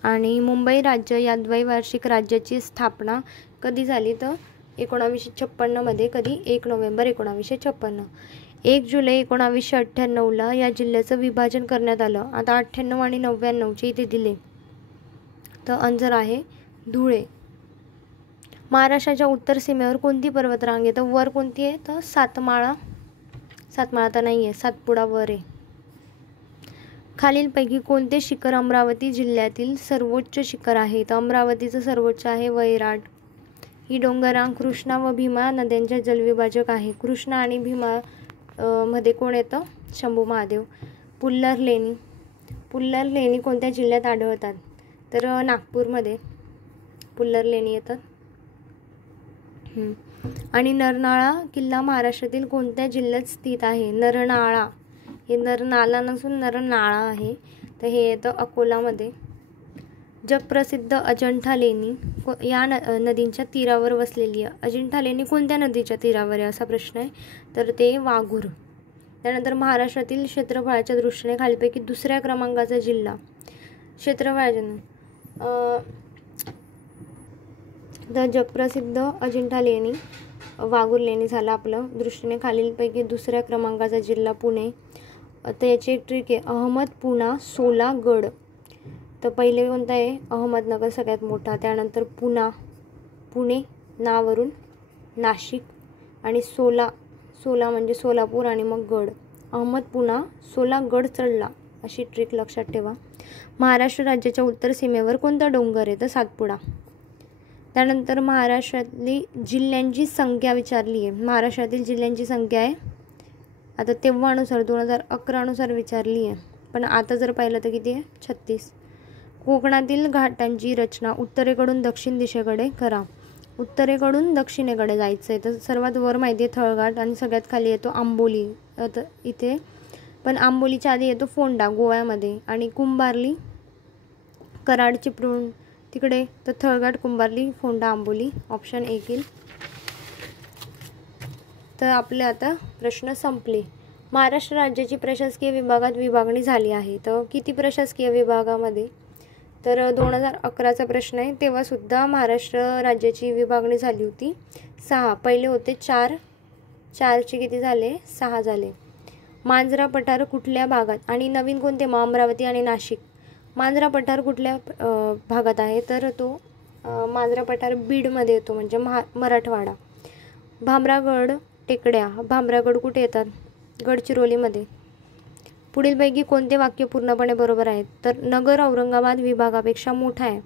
आणि मुंबई राज्य या द्वैवार्षिक राज्याची स्थापना कधी झाली? तर 1956मध्ये. कधी? 1 नोव्हेंबर 1956. 1 जुलै 1998ला या जिल्ह्याचं विभाजन करण्यात आलं. आता 98 आणि 99चे इथे दिले, तर आन्सर आहे धुळे. महाराष्ट्राच्या उत्तर सीमेवर कोणती पर्वतरांग आहे? तर वर कोणती आहे? तर सातमाळा. सातमाळा तर नाही आहे, सातपुडा वर आहे. खालीलपैकी कोणते शिखर अमरावती जिल्ह्यातील सर्वोच्च शिखर आहे? तर अमरावतीचं सर्वोच्च आहे वैराट. ही डोंगररांग कृष्णा व भीमा नद्यांच्या जलविभाजक आहे. कृष्णा आणि भीमा मध्ये कोण येतं? शंभू महादेव. पुल्लर लेणी. पुल्लर लेणी कोणत्या जिल्ह्यात आढळतात? तर नागपूरमध्ये पुल्लर लेणी येतात. आणि नरनाळा किल्ला महाराष्ट्रातील कोणत्या जिल्ह्यात स्थित आहे? नरनाळा. हे नरनाला नसून नरनाळा आहे. तर हे येतं अकोलामध्ये. जगप्रसिद्ध अजिंठा लेणी या नदींच्या तीरावर वसलेली आहे. अजिंठा लेणी कोणत्या नदीच्या तीरावर आहे असा प्रश्न आहे, तर ते वाघूर. त्यानंतर महाराष्ट्रातील क्षेत्रफळाच्या दृष्टीने खालीपैकी दुसऱ्या क्रमांकाचा जिल्हा. क्षेत्रफळाच्या तर जगप्रसिद्ध अजिंठा लेणी, वाघूर लेणी झाला आपलं. दृष्टीने खालीलपैकी दुसऱ्या क्रमांकाचा जिल्हा पुणे. तर याची एक ट्रिक आहे, अहमद, पुणा, सोला, गड. तर पहिले कोणता आहे? अहमदनगर सगळ्यात मोठा. त्यानंतर पुणा, पुणे नावरून नाशिक, आणि सोला, सोला म्हणजे सोलापूर, आणि मग गड. अहमद, पुणा, सोला, गड चढला, अशी ट्रिक लक्षात ठेवा. महाराष्ट्र राज्याच्या उत्तर सीमेवर कोणता डोंगर आहे? तर सातपुडा. त्यानंतर महाराष्ट्रातली जिल्ह्यांची संख्या विचारली आहे. महाराष्ट्रातील जिल्ह्यांची संख्या आहे, आता तेव्हानुसार 2011 विचारली आहे, पण आता जर पाहिलं तर किती आहे? 36. कोकणातील घाटांची रचना उत्तरेकडून दक्षिण दिशेकडे करा. उत्तरेकडून दक्षिणेकडे जायचं आहे, तर सर्वात वर माहिती आहे थळघाट, आणि सगळ्यात खाली येतो आंबोली इथे. पण आंबोलीच्या आधी येतो फोंडा गोव्यामध्ये, आणि कुंभार्ली, कराड, चिपळूण तिकडे. तर थळघाट, कुंभार्ली, फोंडा, आंबोली ऑप्शन 1 येईल. तर आपले आता प्रश्न संपले. महाराष्ट्र राज्याची प्रशासकीय विभागात विभागणी झाली आहे. तर किती प्रशासकीय विभागामध्ये? तर 2011चा प्रश्न आहे. तेव्हासुद्धा महाराष्ट्र राज्याची विभागणी झाली होती 6. पहिले होते 4, 4चे किती झाले? 6 झाले. मांजरा पठार कुठल्या भागात? आणि नवीन कोणते? अमरावती आणि नाशिक. मांजरा पठार कुठल्या भागात आहे? तर तो मांजरा पठार बीडमध्ये येतो, म्हणजे मराठवाडा. भामरागड टेकड्या, भामरागड कुठे येतात? गडचिरोलीमध्ये. पुढीलपैकी कोणते वाक्य पूर्णपणे बरोबर आहेत? तर नगर औरंगाबाद विभागापेक्षा मोठा आहे.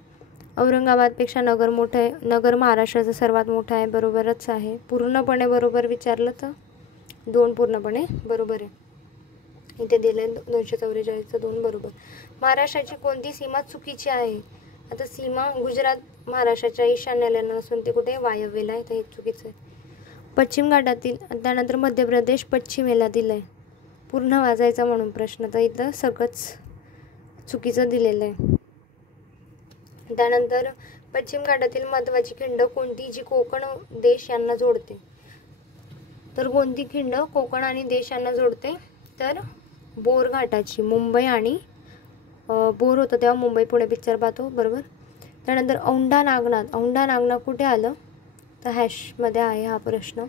औरंगाबादपेक्षा नगर मोठं आहे. नगर महाराष्ट्राचं सर्वात मोठं आहे, बरोबरच आहे. पूर्णपणे बरोबर विचारलं तर 2 पूर्णपणे बरोबर आहे. इथे दिले 244चं 2 बरोबर. महाराष्ट्राची कोणती सीमा चुकीची आहे? आता सीमा गुजरात महाराष्ट्राच्या ईशान्येला नसून ते कुठे? वायव्येला आहे, तर हे चुकीचं आहे. पश्चिम घाटातील, त्यानंतर मध्य प्रदेश पश्चिमेला दिलं आहे. पूर्ण वाजायचा म्हणून प्रश्न, तर इथं सगळंच चुकीचं दिलेलं आहे. त्यानंतर पश्चिम घाटातील महत्त्वाची खिंड कोणती, जी कोकण देश यांना जोडते? तर कोणती खिंड कोकण आणि देश यांना जोडते? तर बोर घाटाची. मुंबई आणि बोर होतं तेव्हा मुंबई पुणे पिक्चर पाहतो, बरोबर. त्यानंतर औंढा नागनाथ, औंढा नागनाथ कुठे आलं? तर हॅशमध्ये आहे हा प्रश्न.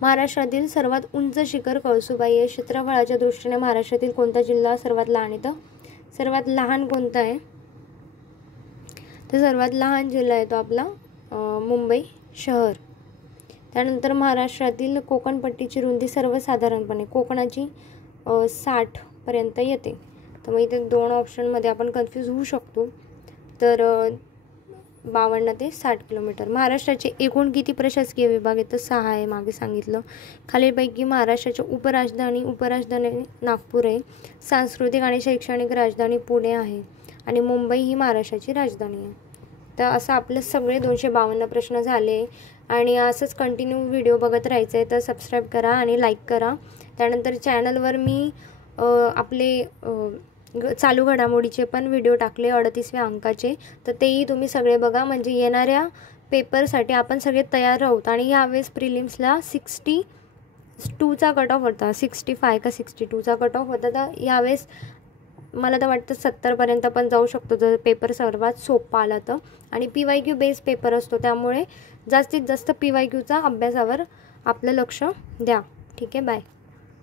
महाराष्ट्रातील सर्वात उंच शिखर कळसुबाई आहे. क्षेत्रफळाच्या दृष्टीने महाराष्ट्रातील कोणता जिल्हा सर्वात लहान आहे? तर सर्वात लहान कोणता आहे? तर सर्वात लहान जिल्हा आहे तो आपला मुंबई शहर. त्यानंतर महाराष्ट्रातील कोकणपट्टीची रुंदी सर्वसाधारणपणे कोकणाची 60 पर्यंत येते. तर मग इथे 2 ऑप्शनमध्ये आपण कन्फ्यूज होऊ शकतो. तर 52 ते 60 किलोमीटर. महाराष्ट्राचे एकूण किती प्रशासकीय विभाग आहेत? तर 6 आहे, मागे सांगितलं. खालीलपैकी महाराष्ट्राच्या उपराजधानी नागपूर आहे. सांस्कृतिक आणि शैक्षणिक राजधानी पुणे आहे, आणि मुंबई ही महाराष्ट्राची राजधानी आहे. तर असं आपलं सगळे 252 प्रश्न झाले आणि असंच कंटिन्यू व्हिडिओ बघत राहायचं आहे. तर सबस्क्राईब करा आणि लाईक करा. त्यानंतर चॅनलवर मी आपले चालू घडामोडीचे पण व्हिडिओ टाकले 38व्या अंकाचे, तर तेही तुम्ही सगळे बघा. म्हणजे येणाऱ्या पेपरसाठी आपण सगळे तयार राहूत. आणि यावेळेस प्रिलिम्सला 62चा कट ऑफ होता, 65 का 62चा कट ऑफ होता. तर यावेळेस मला तर वाटतं 70पर्यंत पण जाऊ शकतो जर पेपर सर्वात सोपा आला तर. आणि PYQ बेस पेपर असतो, त्यामुळे जास्तीत जास्त PYQचा अभ्यासावर आपलं लक्ष द्या. ठीक आहे, बाय.